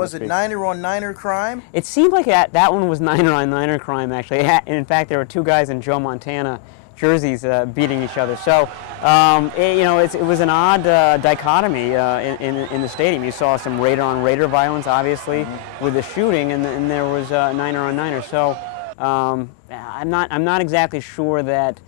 to Was it speak. Niner on Niner crime? It seemed like that one was Niner on Niner crime, actually. In fact, there were two guys in Joe Montana jerseys beating each other. So, it was an odd dichotomy in the stadium. You saw some Raider on Raider violence, obviously, with the shooting, and there was Niner on Niner. So, I'm not exactly sure that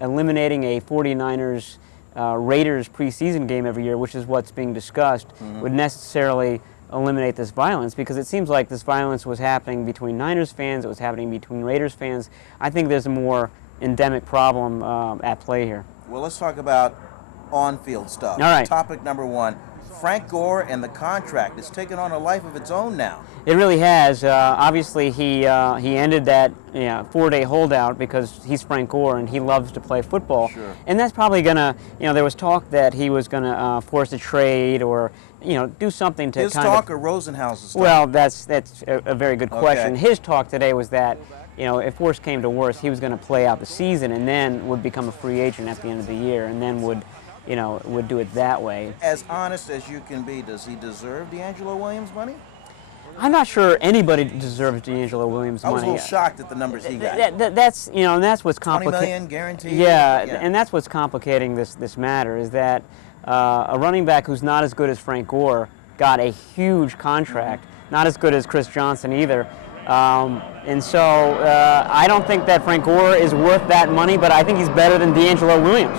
eliminating a 49ers Raiders preseason game every year, which is what's being discussed, would necessarily eliminate this violence, because it seems like this violence was happening between Niners fans, it was happening between Raiders fans. I think there's a more endemic problem at play here. Well, let's talk about on-field stuff. All right. Topic number one, Frank Gore and the contract. It's taken on a life of its own now. It really has. Obviously, he ended that 4-day holdout because he's Frank Gore and he loves to play football. Sure. And that's probably going to, there was talk that he was going to force a trade or, do something to His kind talk of... or Rosenhaus's talk? Well, that's a very good question. Okay. His talk today was that, if worse came to worse, he was going to play out the season and then would become a free agent at the end of the year and then would do it that way. As honest as you can be, does he deserve D'Angelo Williams' money? I'm not sure anybody deserves D'Angelo Williams' money. I was a little shocked at the numbers he got. That's and that's what's 20 complicated. million guaranteed? Yeah, and that's what's complicating this matter, is that a running back who's not as good as Frank Gore got a huge contract, not as good as Chris Johnson either. And so I don't think that Frank Gore is worth that money, but I think he's better than D'Angelo Williams.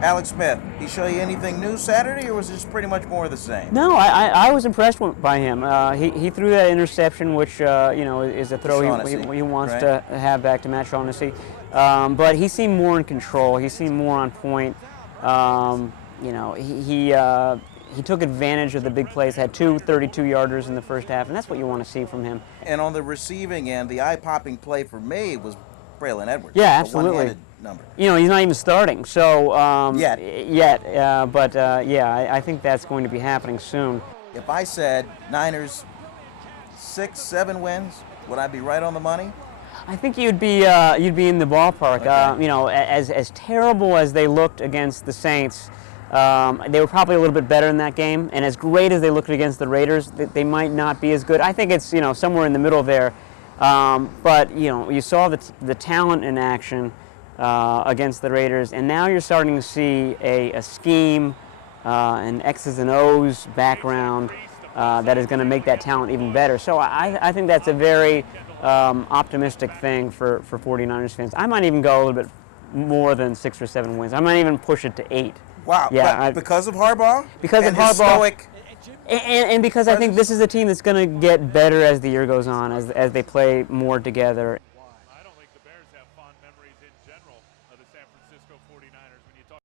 Alex Smith, he show you anything new Saturday, or was it just pretty much more of the same? No, I was impressed by him. He threw that interception, which is a throw he wants to have back to Matt Shaughnessy. But he seemed more in control. He seemed more on point. He took advantage of the big plays, had 2 32-yarders in the first half, and that's what you want to see from him. And on the receiving end, the eye-popping play for me was Braylon Edwards. Yeah, absolutely. The one-handed number. He's not even starting, so Yet. I think that's going to be happening soon. If I said Niners 6-7 wins, would I be right on the money? I think you'd be in the ballpark. Okay. As terrible as they looked against the Saints, they were probably a little bit better in that game, and as great as they looked against the Raiders, they might not be as good. I think it's somewhere in the middle there. But you saw the talent in action against the Raiders, and now you're starting to see a scheme, an X's and O's background that is going to make that talent even better. So I think that's a very optimistic thing for 49ers fans. I might even go a little bit more than 6 or 7 wins. I might even push it to 8. Wow. Yeah, because of Harbaugh? Because and of Harbaugh. Stoic and because I think this is a team that's going to get better as the year goes on, as they play more together. I don't think the Bears have fond memories in general of the San Francisco 49ers. When